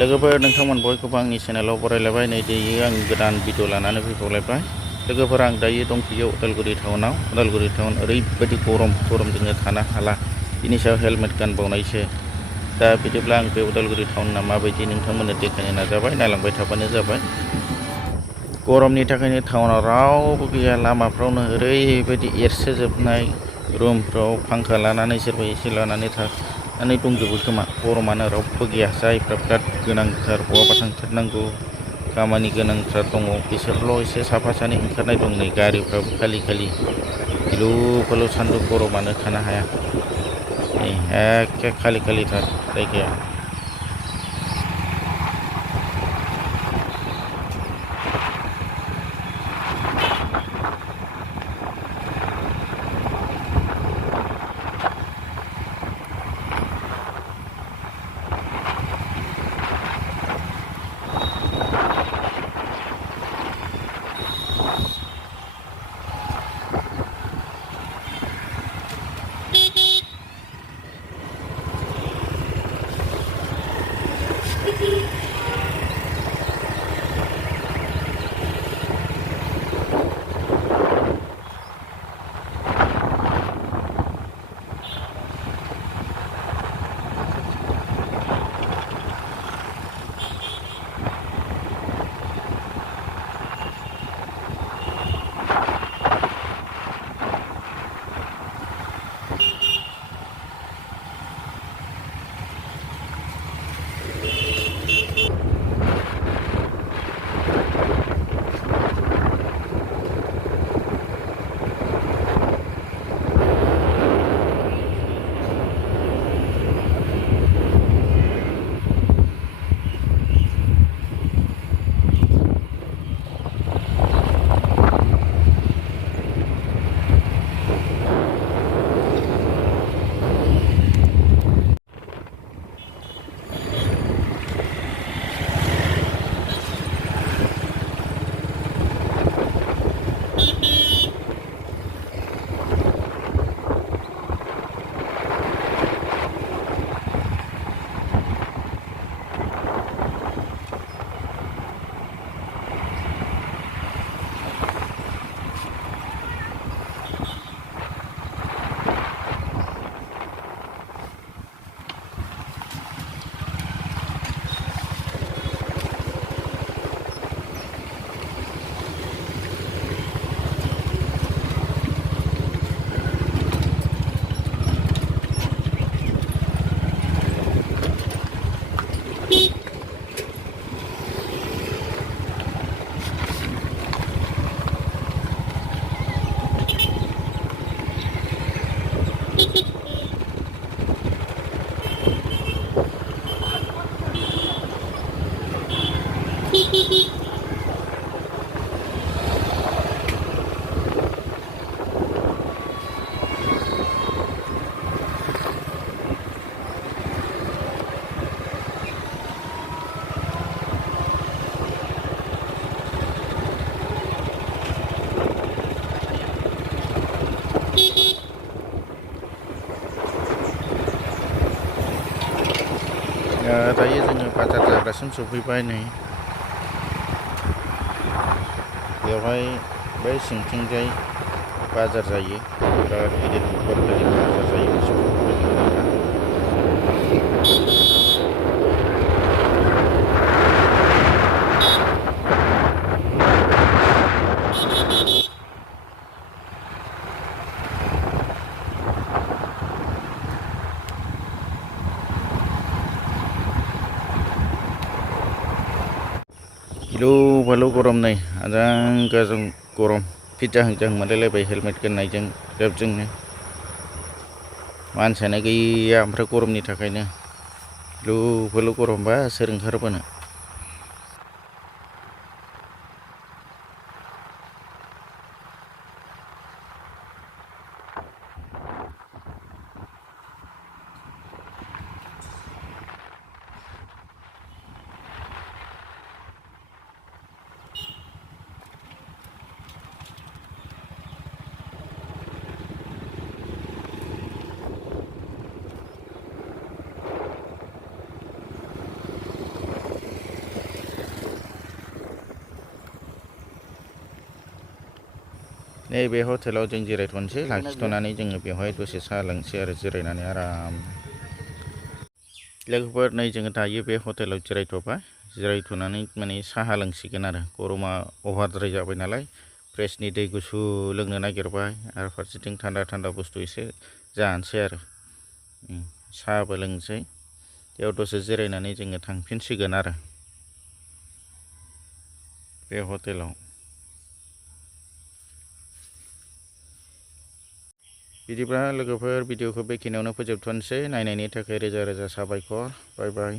लोगोफोर नोंथांमोन बयखौबो आंनि चेनेलाव बरायलायबाय। नै दायो आं गोदान भिडिअ लानानै फैबावलायबाय। लोगोफोर आं दायो दंफैयो उदालगुरि टाउनाव। उदालगुरि टाउन ओरैबायदि गरमजोंनो थानो हाला, बिनि सायाव हेलमेट गानबावनायसो। दा बिदिब्ला आं बे उदालगुरि टाउना माबायदि नोंथांमोननो देखायनो नाजाबाय, नायलांबाय थाबानो जाबाय। गरमनि थाखायनो टाउनाव रावबो गैया, लामाफ्रावनो ओरैबायदि एरसोजोबनाय, रुमफ्राव फांखा लानानै सोरबा एसि लानानै थानानै दंजोबो खोमा। गरमानो रावबो गैया। जायफ्रा बिराद गोनांथार बहाबा थांथारनांगौ खामानि गोनांथार दङ, बिसोरल' एसे साफा सानै ओंखारनाय दं। नै गारिफ्राबो खालि गिलु फालु सान्दुं गरमानो थानो हाया। नै एखे खालिथार जायगाया। दायो जोङो बाजार जाग्रासिम सफैबाय। नै बेवहाय बै सिंथिंजाय बाजार जायो, बिराद गिदिर बुधबारखालि बाजार जायो। गिलु बालु गरम, नै आजां गाजां गरम, फिट जाहां मोनलायलायबाय हेलमेट गाननायजों ग्रेबजोंनो। मानसियानो गैया, ओमफ्राय गरमनि थाखायनो गिलु बालु गरमबा सोर ओंखारबोनो। नैबे हटेलाव जों जिरायथ'नोसै लाखिथ'नानै जोङो बेवहाय दसे साहा लोंसै आरो जिरायनानै आराम। लोगोफोर नै जोङो दायो बे हटेलाव जिरायथ'नानै माने साहा लोंसिगोन आरो गरमा अभारद्राय जाबाय नालाय फ्रेसनि दै गुसु लोंनो नागिरबाय आरो फारसेथिं थान्दा बुस्थु एसे जानोसै आरो साहाबो लोंसै। बेयाव दसे जिरायनानै जोङो थांफिनसिगोन आरो बे हटेलाव। बिदिब्ला लोगोफोर भिडिअखौ बेखिनियावनो फोजोबथ'नोसै। नायनायनि थाखाय रोजा रोजा साबायखर। बाय बाय।